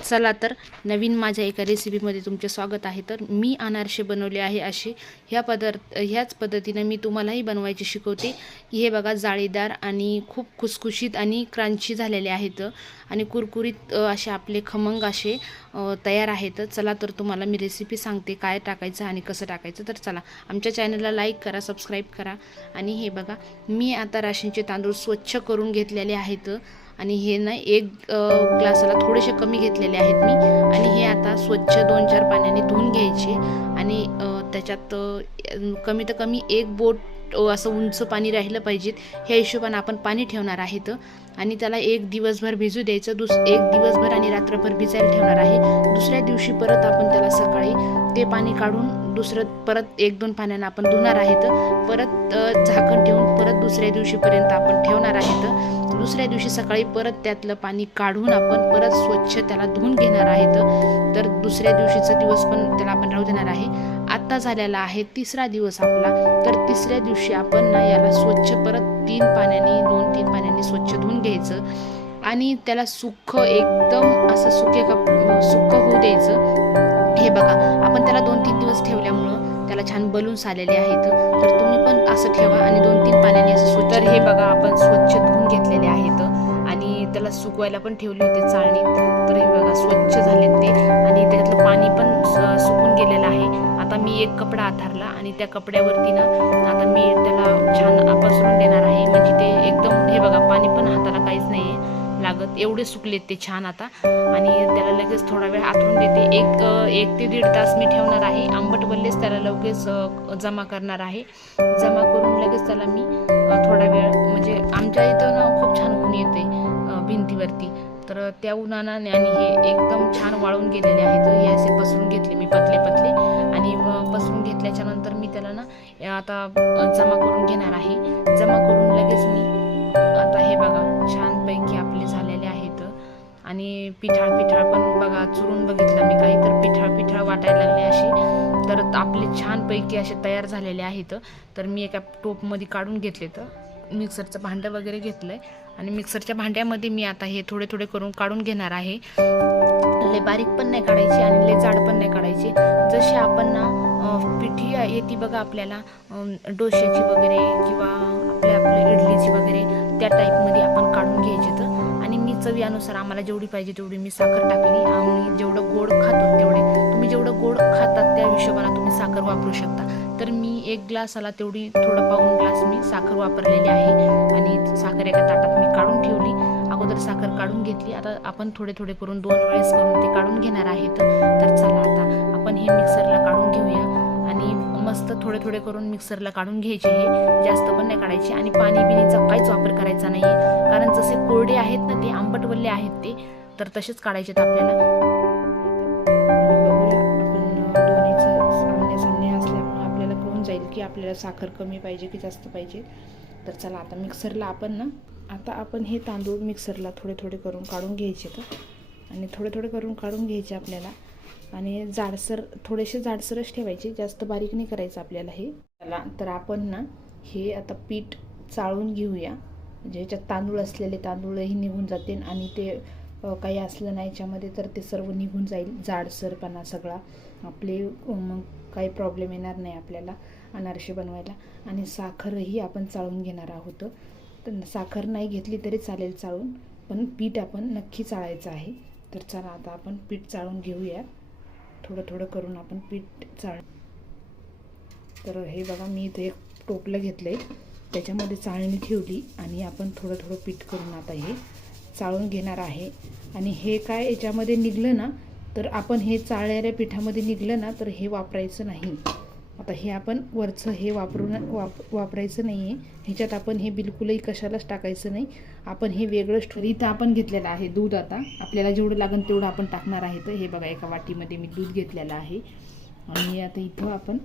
चला तर नवीन माझ्या एका रेसिपीमध्ये तुमचे स्वागत आहे. तर मी अनारसे बनवले आहे असे. ह्या पदार्थ ह्याच पद्धतीनं मी तुम्हालाही बनवायचे शिकवते. हे बघा जाळीदार आणि खूप खुसखुशीत आणि क्रांची झालेले आहेत. आणि कुरकुरीत असे आपले खमंग असे तयार आहेत. चला तर तुम्हाला मी रेसिपी सांगते काय टाकायचं आणि कसं टाकायचं. तर चला आमच्या चॅनलला लाईक करा सबस्क्राईब करा. आणि हे बघा मी आता राशींचे तांदूळ स्वच्छ करून घेतलेले आहेत. आणि हे ना एक ग्लासाला थोडेसे कमी घेतलेले आहेत मी. आणि हे आता स्वच्छ दोन चार पाण्याने धुवून घ्यायचे. आणि त्याच्यात कमीत कमी तर कमी एक बोट असं उंच पाणी राहिलं पाहिजेत. ह्या हिशोबाने आपण पाणी ठेवणार आहेत. आणि त्याला एक दिवसभर भिजू द्यायचं. दुस एक दिवसभर आणि रात्रभर भिजायला ठेवणार आहे. दुसऱ्या दिवशी परत आपण त्याला सकाळी ते पाणी काढून दुसरं परत एक दोन पाण्यानं आपण धुणार आहेत. परत झाकण ठेवून परत दुसऱ्या दिवशीपर्यंत आपण ठेवणार आहेत. दुसऱ्या दिवशी सकाळी परत त्यातलं पाणी काढून आपण परत स्वच्छ त्याला धुवून घेणार आहेत तर दुसऱ्या दिवशीचा दिवस पण त्याला आपण राहू देणार आहे. आत्ता झालेला आहे तिसरा दिवस आपला. तर तिसऱ्या दिवशी आपण ना याला स्वच्छ परत तीन पाण्याने दोन तीन पाण्याने स्वच्छ धुवून घ्यायचं. आणि त्याला सुख एकदम असं सुके कप सुक्क होऊ द्यायचं. हे बघा आपण त्याला दोन तीन दिवस ठेवल्यामुळं त्याला छान बलून्स आलेले आहेत. तर तुम्ही पण असं ठेवा आणि दोन तीन पाण्याने असं स्वच्छ तर हे बघा आपण स्वच्छ धुवून घेतलेले आहेत. आणि त्याला सुकवायला पण ठेवले होते चाळणीत. तर हे बघा स्वच्छ झाले ते. आणि त्यातलं पाणी पण स- सुकून गेलेलं आहे. आता मी एक कपडा आधारला आणि त्या कपड्यावरती ना आता मी त्याला छान पसरून देणार आहे. लागत एवढे सुकलेत ते छान आता. आणि त्याला लगेच थोडा वेळ आतून देते. एक एक ते दीड तास मी ठेवणार आहे. आंबट बल्लेच त्याला लगेच जमा करणार आहे. जमा करून लगेच त्याला मी थोडा वेळ म्हणजे आमच्या इथं ना खूप छान ऊन येते भिंतीवरती. तर त्या उन्हानं आणि हे एकदम छान वाळून गेलेले आहेत. हे असे पसरून घेतले मी पतले पतले. आणि पसरून घेतल्याच्या नंतर मी त्याला ना आता जमा करून घेणार आहे. जमा करून लगेच मी आता हे बघा छानपैकी आणि पिठाळ पिठाळ पण बघा चुरून बघितलं मी काही तर. पिठाळ पिठाळ वाटायला लागले असे तर आपले छानपैकी असे तयार झालेले आहेत. तर मी एका टोपमध्ये काढून घेतले तर. मिक्सरचं भांडं वगैरे घेतलं आहे आणि मिक्सरच्या भांड्यामध्ये मी आता हे थोडे थोडे करून काढून घेणार आहे. लय बारीक पण नाही काढायची आणि लय जाड पण नाही काढायची. जशी आपण ना पिठी येते बघा आपल्याला डोश्याची वगैरे किंवा आपल्या आपल्या इडलीची वगैरे त्या टाईपमध्ये आपण काढून घ्यायचे तर. चवीनुसार आम्हाला जेवढी पाहिजे तेवढी मी साखर टाकली. आणि जेवढं गोड खातो तेवढे तुम्ही जेवढं गोड खातात त्या हिशोबाने तुम्ही साखर वापरू शकता. तर मी एक ग्लास आला तेवढी थोडं पाऊन ग्लास मी साखर वापरलेली आहे. आणि साखर एका ताटात मी काढून ठेवली. अगोदर साखर काढून घेतली. आता आपण थोडे थोडे करून दोन वेळेस करून ते काढून घेणार आहेत. तर चला आता आपण हे मिक्सरला काढून घेऊया. आणि मस्त थोडे थोडे करून मिक्सरला काढून घ्यायचे हे. जास्त पण नाही काढायचे आणि पाणी बिनीचा काहीच वापर करायचा नाही. कारण जसे कोरडे आहेत ना ते आंबटवल्ले आहेत ते तर तसेच काढायचे आपल्याला. असल्यामुळे आपल्याला कळून जाईल की आपल्याला साखर कमी पाहिजे की जास्त पाहिजे. तर चला आता मिक्सरला आपण ना आता आपण हे तांदूळ मिक्सरला थोडे थोडे करून काढून घ्यायचे तर आणि थोडे थोडे करून काढून घ्यायचे आपल्याला. आणि जाडसर थोडेसे जाडसरच ठेवायचे जास्त बारीक नाही करायचं आपल्याला हे. चला तर आपण ना हे आता पीठ चाळून घेऊया. म्हणजे ह्याच्यात तांदूळ असलेले तांदूळही निघून जातील आणि ते काही असलं नाही याच्यामध्ये तर ते सर्व निघून जाईल. जाडसरपणा सगळा. आपले मग काही प्रॉब्लेम येणार नाही आपल्याला अनारसे बनवायला. आणि साखरही आपण चाळून घेणार आहोत. तर साखर नाही घेतली तरी चालेल चाळून पण पीठ आपण नक्की चाळायचं आहे. तर चला आता आपण पीठ चाळून घेऊया. थोडं थोडं करून आपण पीठ चाळ तर हे बघा मी इथे एक टोपलं घेतलं आहे त्याच्यामध्ये चाळणी ठेवली आणि आपण थोडं थोडं पीठ करून आता हे चाळून घेणार आहे. आणि हे काय याच्यामध्ये निघलं ना तर आपण हे चाळलेल्या पिठामध्ये निघलं ना तर हे वापरायचं नाही. आता हे आपण वरचं हे वापरून वाप वापरायचं नाही आहे ह्याच्यात आपण हे बिलकुलही कशालाच टाकायचं नाही. आपण हे वेगळंच ठेवलं इथं आपण घेतलेलं आहे दूध आता. आपल्याला जेवढं लागेल तेवढं आपण टाकणार आहे. तर हे बघा एका वाटीमध्ये मी दूध घेतलेलं आहे. आणि आता इथं आपण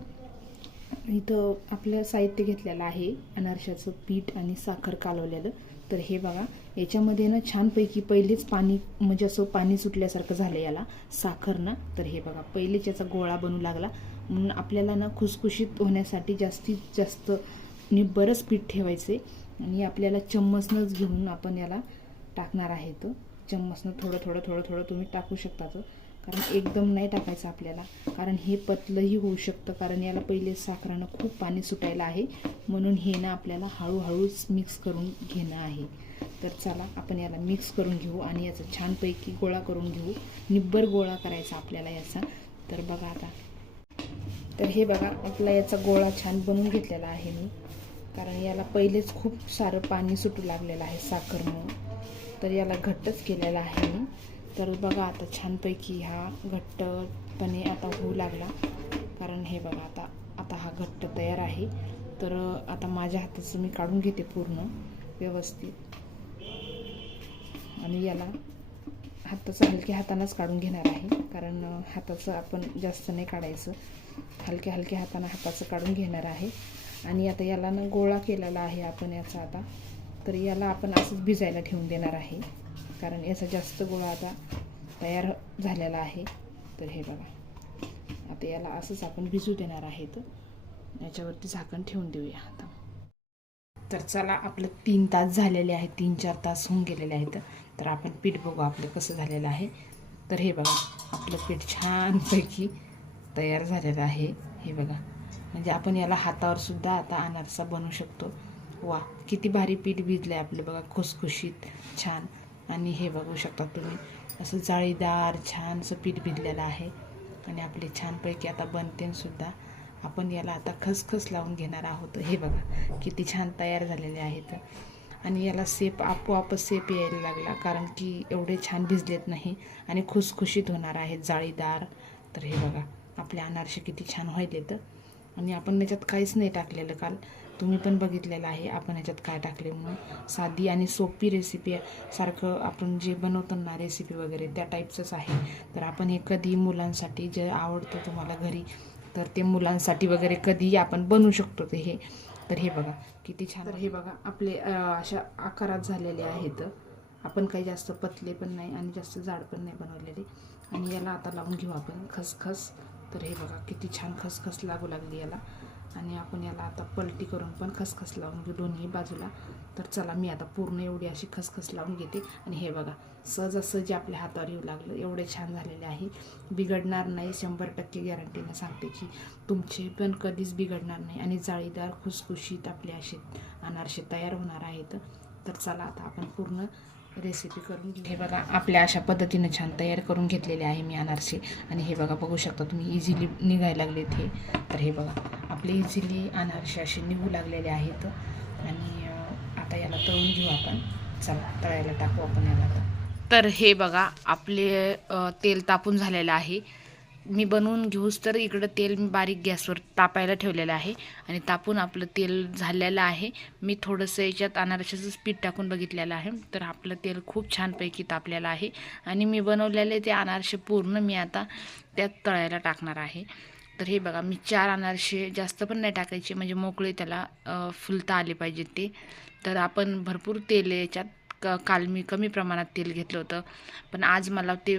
इथं आपलं साहित्य घेतलेलं आहे. अनारशाचं पीठ आणि साखर कालवलेलं. तर हे बघा याच्यामध्ये ना छानपैकी पहिलेच पाणी म्हणजे असं पाणी सुटल्यासारखं झालं याला साखर ना तर हे बघा पहिलेच याचा गोळा बनू लागला. म्हणून आपल्याला ना खुसखुशीत होण्यासाठी जास्तीत जास्त आणि बरंच पीठ ठेवायचे. आणि आपल्याला चम्मचनंच घेऊन आपण याला टाकणार आहे तर चम्मचनं थोडं थोडं थोडं थोडं तुम्ही टाकू शकता कारण एकदम नाही टाकायचं आपल्याला. कारण हे पतलंही होऊ शकतं कारण याला पहिले साखरानं खूप पाणी सुटायला आहे. म्हणून हे ना आपल्याला हळूहळूच मिक्स करून घेणं आहे. तर चला आपण याला मिक्स करून घेऊ आणि याचा छानपैकी गोळा करून घेऊ. निब्बर गोळा करायचा आपल्याला याचा. तर बघा आता. तर हे बघा आपला याचा गोळा छान बनवून घेतलेला आहे मी. कारण याला पहिलेच खूप सारं पाणी सुटू लागलेलं आहे साखरमुळं. तर याला घट्टच केलेला आहे मी. तर बघा आता छानपैकी हा घट्टपणे आता होऊ लागला. कारण हे बघा आता आता हा घट्ट तयार आहे. तर आता माझ्या हाताचं मी काढून घेते पूर्ण व्यवस्थित. आणि याला हाताचं हलक्या हातानंच काढून घेणार आहे. कारण हाताचं आपण जास्त नाही काढायचं. हलक्या हलक्या हातानं हाताचं काढून घेणार आहे. आणि आता याला ना गोळा केलेला आहे आपण याचा आता. तर याला आपण असंच भिजायला ठेवून देणार आहे. कारण याचा जास्त गोळा आता तयार झालेला आहे. तर हे बघा. आता याला असंच आपण भिजू देणार आहेत. याच्यावरती झाकण ठेवून देऊया आता. तर चला आपलं तीन तास झालेले आहेत. तीन चार तास होऊन गेलेले आहेत. तर आपण पीठ बघू आपलं कसं झालेलं आहे. तर हे बघा आपलं पीठ छानपैकी तयार झालेलं आहे. हे बघा. म्हणजे आपण याला हातावर सुद्धा आता अनारसा बनवू शकतो. वा किती भारी पीठ भिजलं आहे आपलं. बघा खुसखुशीत छान. आणि हे बघू शकता तुम्ही असं जाळीदार छान असं पीठ भिजलेलं आहे. आणि आपले छानपैकी आता बनतेनसुद्धा आपण याला आता खसखस लावून घेणार आहोत. हे बघा किती छान तयार झालेले आहेत. आणि याला सेप आपोआपच सेप यायला लागला कारण की एवढे छान भिजलेत नाही आणि खुसखुशीत होणार आहेत जाळीदार. तर हे बघा आपले अनारसे किती छान व्हायले तर आणि आपण याच्यात काहीच नाही टाकलेलं काल. तुम्ही पण बघितलेलं आहे. आपण ह्याच्यात काय टाकले म्हणून. साधी आणि सोपी रेसिपी सारखं आपण जे बनवतो ना रेसिपी वगैरे त्या टाईपचंच आहे. तर आपण हे कधी मुलांसाठी जे आवडतं तुम्हाला घरी तर ते मुलांसाठी वगैरे कधीही आपण बनवू शकतो ते हे. तर हे बघा किती छान तर हे बघा आपले अशा आकारात झालेले आहेत. आपण काही जास्त पतले पण नाही आणि जास्त जाड पण नाही बनवलेले. आणि याला आता लावून घेऊ आपण खसखस. तर हे बघा किती छान खसखस लागू लागली याला. आणि आपण याला आता पलटी करून पण खसखस लावून घेऊ दोन्ही बाजूला. तर चला मी आता पूर्ण एवढी अशी खसखस लावून घेते. आणि हे बघा सहजासहजी आपल्या हातावर येऊ लागलं. एवढे छान झालेले आहे. बिघडणार नाही शंभर टक्के गॅरंटीनं सांगते की तुमचे पण कधीच बिघडणार नाही आणि जाळीदार खुसखुशीत आपले असे अनारसे तयार होणार आहेत. तर चला आता आपण पूर्ण रेसिपी करून हे बघा आपल्या अशा पद्धतीनं छान तयार करून घेतलेले आहे मी अनारसे. आणि हे बघा बघू शकता तुम्ही इझिली निघायला लागलेत हे. तर हे बघा आपले इझिली अनारसे असे निघू लागलेले आहेत. आणि आता याला तळून घेऊ आपण. चला तळायला टाकू आपण याला आता. तर हे बघा आपले तेल तापून झालेलं आहे. मी बनवून घेऊस तर इकडं तेल मी बारीक गॅसवर तापायला ठेवलेलं आहे. आणि तापून आपलं तेल झालेलं आहे. मी थोडंसं याच्यात अनारशाचं पीठ टाकून बघितलेलं आहे. तर आपलं तेल खूप छानपैकी तापलेलं आहे. आणि मी बनवलेले ते अनारसे पूर्ण मी आता त्यात तळायला टाकणार आहे. तर हे बघा मी चार अनारसे जास्त पण नाही टाकायचे म्हणजे मोकळे त्याला फुलता आले पाहिजेत ते. तर आपण भरपूर तेल याच्यात. क काल मी कमी प्रमाणात तेल घेतलं होतं. पण आज मला ते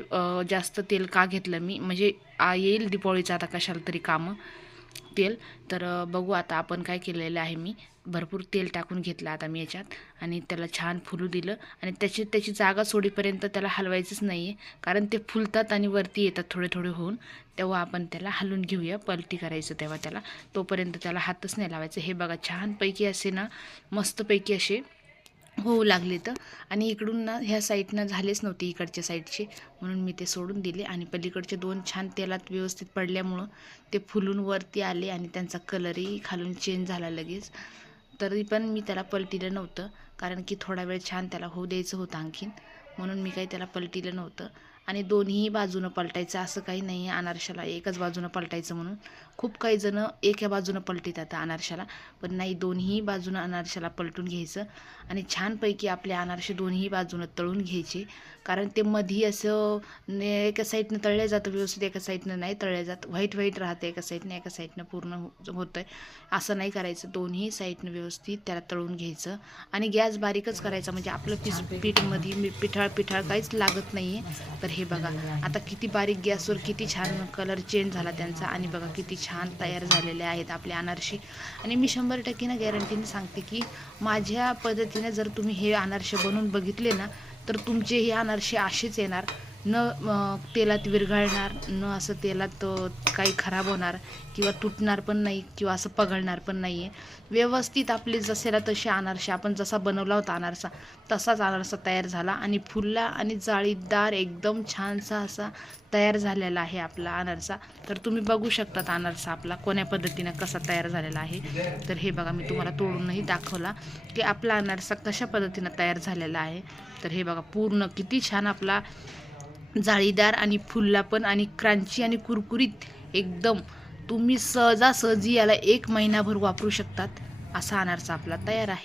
जास्त तेल का घेतलं मी? म्हणजे येईल दिपावळीचं आता कशाला तरी कामं. तेल. तर बघू आता आपण काय केलेलं आहे मी. भरपूर तेल टाकून घेतलं आता मी याच्यात. आणि त्याला छान फुलू दिलं. आणि त्याची त्याची जागा सोडीपर्यंत त्याला हलवायचंच नाही आहे कारण ते फुलतात आणि वरती येतात थोडे थोडे होऊन. तेव्हा आपण त्याला हलवून घेऊया. पलटी करायचं तेव्हा त्याला. तोपर्यंत त्याला हातच नाही लावायचं. हे बघा छानपैकी असे ना मस्तपैकी असे होऊ लागले तर. आणि इकडून ना ह्या साईडनं झालेच नव्हते इकडच्या साईडचे म्हणून मी ते सोडून दिले. आणि पलीकडचे दोन छान तेलात व्यवस्थित पडल्यामुळं ते फुलून वरती आले आणि त्यांचा कलरही खालून चेंज झाला लगेच. तरी पण मी त्याला पलटिलं नव्हतं. कारण की थोडा वेळ छान त्याला होऊ द्यायचं होतं आणखीन. म्हणून मी काही त्याला पलटिलं नव्हतं. आणि दोन्ही बाजूनं पलटायचं असं काही नाही आहे अनारशाला. एकच बाजूनं पलटायचं म्हणून. खूप काही जणं एका बाजूनं पलटितात अनारशाला. पण नाही दोन्ही बाजूनं अनारशाला पलटून घ्यायचं. आणि छानपैकी आपले अनारसे दोन्ही बाजूनं तळून घ्यायचे. कारण ते मधी असं एका साईडनं तळलं जातं व्यवस्थित एका साईडनं नाही तळलं जात. व्हाईट व्हाईट राहतं एका साईडनं एका साईडनं पूर्ण हो, होतं आहे असं नाही करायचं. दोन्ही साईडनं व्यवस्थित त्याला तळून घ्यायचं. आणि गॅस बारीकच करायचा. म्हणजे आपलं पीस पीठमध्ये पिठाळ पिठाळ काहीच लागत नाही आहे तर हे बघा. आता किती बारीक गॅसवर किती छान कलर चेंज झाला त्यांचा. आणि बघा किती छान तयार झालेले आहेत आपले अनारसे. आणि मी शंभर टक्केनं गॅरंटीने सांगते की माझ्या पद्धतीने जर तुम्ही हे अनारसे बनवून बघितले ना तर तुमचे हे अनारसे असेच येणार. न तेलात विरघळणार न असं तेलात काही खराब होणार किंवा तुटणार पण नाही किंवा असं पगळणार पण नाही आहे व्यवस्थित आपले जसेला तसे अनारसे आपण जसा बनवला होता अनारसा तसाच अनारसा तयार झाला आणि फुलला आणि जाळीदार एकदम छानसा असा तयार झालेला आहे आपला अनारसा. तर तुम्ही बघू शकतात अनारसा आपला कोण्या पद्धतीनं कसा तयार झालेला आहे. तर हे बघा मी तुम्हाला तोडूनही दाखवला की आपला अनारसा कशा पद्धतीनं तयार झालेला आहे. तर हे बघा पूर्ण किती छान आपला जाळीदार आणि फुलला पण आणि क्रांची आणि कुरकुरीत एकदम. तुम्ही सहजासहजी याला एक महिनाभर वापरू शकतात असा अनारसा आपला तयार आहे.